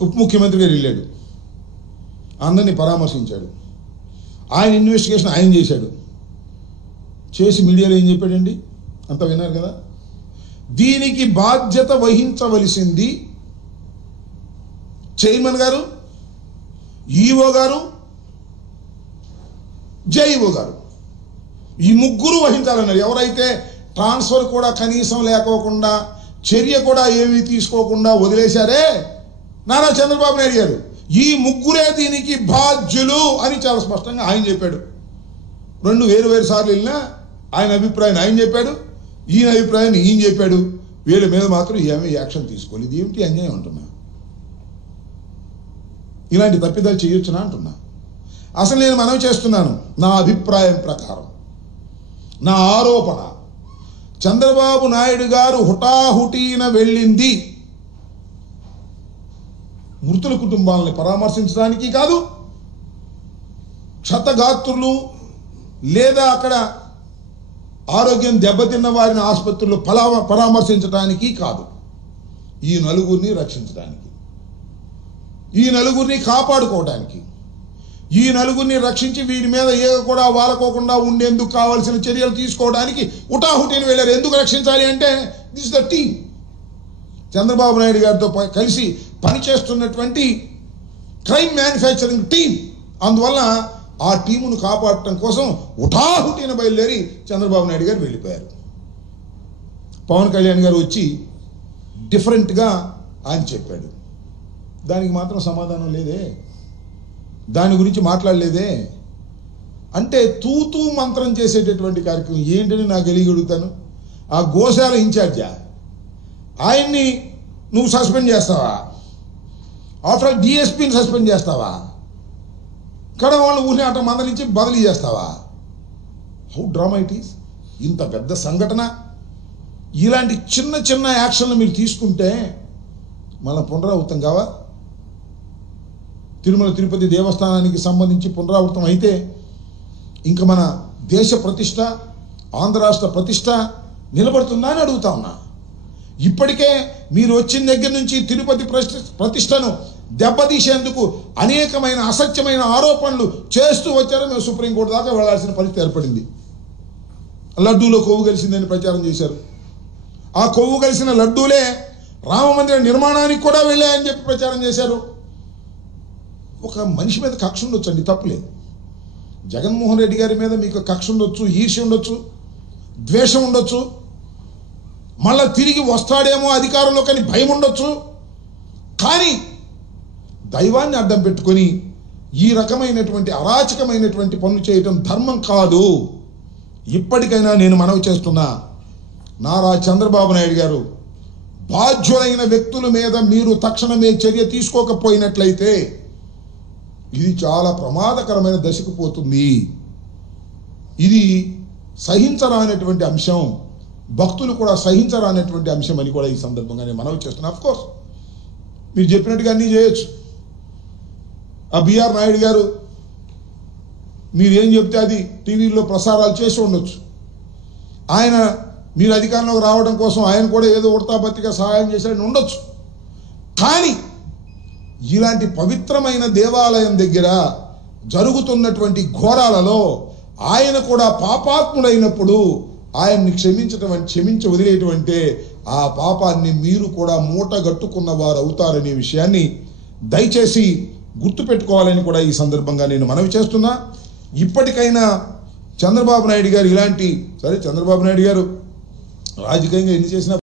ఉప ముఖ్యమంత్రి గారు వెళ్ళాడు, అందరినీ పరామర్శించాడు, ఆయన ఇన్వెస్టిగేషన్ ఆయన చేశాడు. చేసి మీడియాలో ఏం చెప్పాడండి? అంతా విన్నారు కదా. దీనికి బాధ్యత వహించవలసింది చైర్మన్ గారు, ఈఓ గారు, జేఈఓ గారు, ఈ ముగ్గురు వహించాలన్నారు. ఎవరైతే ట్రాన్స్ఫర్ కూడా కనీసం లేకోకుండా, చర్య కూడా ఏమీ తీసుకోకుండా వదిలేశారే నారా చంద్రబాబు నాయుడు గారు, ఈ ముగ్గురే దీనికి బాధ్యులు అని చాలా స్పష్టంగా ఆయన చెప్పాడు. రెండు వేరు సార్లు వెళ్ళినా ఆయన అభిప్రాయాన్ని ఆయన చెప్పాడు, ఈయన అభిప్రాయాన్ని ఈయన చెప్పాడు. వీళ్ళ మీద మాత్రం ఏమీ యాక్షన్ తీసుకోలేదు. ఏమిటి అన్యాయం అంటున్నా? ఇలాంటి తప్పిదాలు చేయొచ్చునా అంటున్నా? అసలు నేను మనవి చేస్తున్నాను, నా అభిప్రాయం ప్రకారం, నా ఆరోపణ, చంద్రబాబు నాయుడు గారు హుటాహుటీన వెళ్ళింది మృతుల కుటుంబాలని పరామర్శించడానికి కాదు, క్షతగాత్రులు లేదా అక్కడ ఆరోగ్యం దెబ్బతిన్న వారిని ఆసుపత్రుల్లో పరామర్శించడానికి కాదు, ఈ నలుగురిని రక్షించడానికి, ఈ నలుగురిని కాపాడుకోవడానికి, ఈ నలుగురిని రక్షించి వీరి మీద ఏగ కూడా వాలకోకుండా ఉండేందుకు కావాల్సిన చర్యలు తీసుకోవడానికి హుటాహుటిని వెళ్ళారు. ఎందుకు రక్షించాలి అంటే this the team, Chandrababu Naidu గారితో కలిసి పనిచేస్తున్నటువంటి క్రైమ్ మ్యానుఫ్యాక్చరింగ్ టీం. అందువల్ల ఆ టీమును కాపాడటం కోసం హుటాహుటిన బయలుదేరి చంద్రబాబు నాయుడు గారు వెళ్ళిపోయారు. పవన్ కళ్యాణ్ గారు వచ్చి డిఫరెంట్గా ఆయన చెప్పాడు. దానికి మాత్రం సమాధానం లేదే, దాని గురించి మాట్లాడలేదే. అంటే తూతూ మంత్రం చేసేటటువంటి కార్యక్రమం ఏంటని నాకు అడుగుతాను. ఆ గోశాల ఇన్ఛార్జా ఆయన్ని నువ్వు సస్పెండ్ చేస్తావా? ఆఫ్టర్ ఆల్ డిఎస్పీని సస్పెండ్ చేస్తావా? ఇక్కడ వాళ్ళు ఊరిని అట మందలించి బదిలీ చేస్తావా? How drama it is. ఇంత పెద్ద సంఘటన, ఇలాంటి చిన్న చిన్న యాక్షన్లు మీరు తీసుకుంటే మళ్ళీ పునరావృతం కావా? తిరుమల తిరుపతి దేవస్థానానికి సంబంధించి పునరావృతం అయితే ఇంకా మన దేశ ప్రతిష్ట, ఆంధ్ర రాష్ట్ర ప్రతిష్ట నిలబడుతుందా అని అడుగుతా ఉన్నా. ఇప్పటికే మీరు వచ్చిన దగ్గర నుంచి తిరుపతి ప్రతిష్టను దెబ్బతీసేందుకు అనేకమైన అసత్యమైన ఆరోపణలు చేస్తూ వచ్చారో మేము సుప్రీంకోర్టు దాకా వెళ్లాల్సిన పరిస్థితి ఏర్పడింది. లడ్డూలో కొవ్వు కలిసిందని ప్రచారం చేశారు. ఆ కొవ్వు కలిసిన లడ్డూలే రామమందిర నిర్మాణానికి కూడా వెళ్ళాయని చెప్పి ప్రచారం చేశారు. ఒక మనిషి మీద కక్ష ఉండొచ్చు అండి, తప్పులేదు. జగన్మోహన్ రెడ్డి గారి మీద మీకు కక్ష ఉండొచ్చు, ఈర్ష్య ఉండొచ్చు, ద్వేషం ఉండొచ్చు, మళ్ళా తిరిగి వస్తాడేమో అధికారంలో కానీ భయం ఉండొచ్చు. కానీ దైవాన్ని అడ్డం పెట్టుకొని ఈ రకమైనటువంటి అరాచకమైనటువంటి పనులు చేయటం ధర్మం కాదు. ఇప్పటికైనా నేను మనవి చేస్తున్నా, నారా చంద్రబాబు నాయుడు గారు, బాధ్యులైన వ్యక్తుల మీద మీరు తక్షణమే చర్య తీసుకోకపోయినట్లయితే ఇది చాలా ప్రమాదకరమైన దశకు పోతుంది. ఇది సహించరానటువంటి అంశం, భక్తులు కూడా సహించరానటువంటి అంశం అని కూడా ఈ సందర్భంగా నేను మనవి చేస్తున్నా. అఫ్ కోర్స్ మీరు చెప్పినట్టుగా అన్నీ చేయొచ్చు. ఆ బిఆర్ నాయుడు గారు మీరేం చెప్తే అది టీవీలో ప్రసారాలు చేసి ఉండొచ్చు. ఆయన మీరు అధికారంలోకి రావడం కోసం ఆయన కూడా ఏదో ఉడతాబత్తిగా సహాయం చేశాడని ఉండొచ్చు. కానీ ఇలాంటి పవిత్రమైన దేవాలయం దగ్గర జరుగుతున్నటువంటి ఘోరాలలో ఆయన కూడా పాపాత్ముడైనప్పుడు ఆయన్ని క్షమించి వదిలేటువంటి ఆ పాపాన్ని మీరు కూడా మూటగట్టుకున్న వారు అవుతారనే విషయాన్ని దయచేసి గుర్తుపెట్టుకోవాలని కూడా ఈ సందర్భంగా నేను మనవి చేస్తున్నా. ఇప్పటికైనా చంద్రబాబు నాయుడు గారు ఇలాంటి, సరే చంద్రబాబు నాయుడు గారు రాజకీయంగా ఎన్ని చేసినా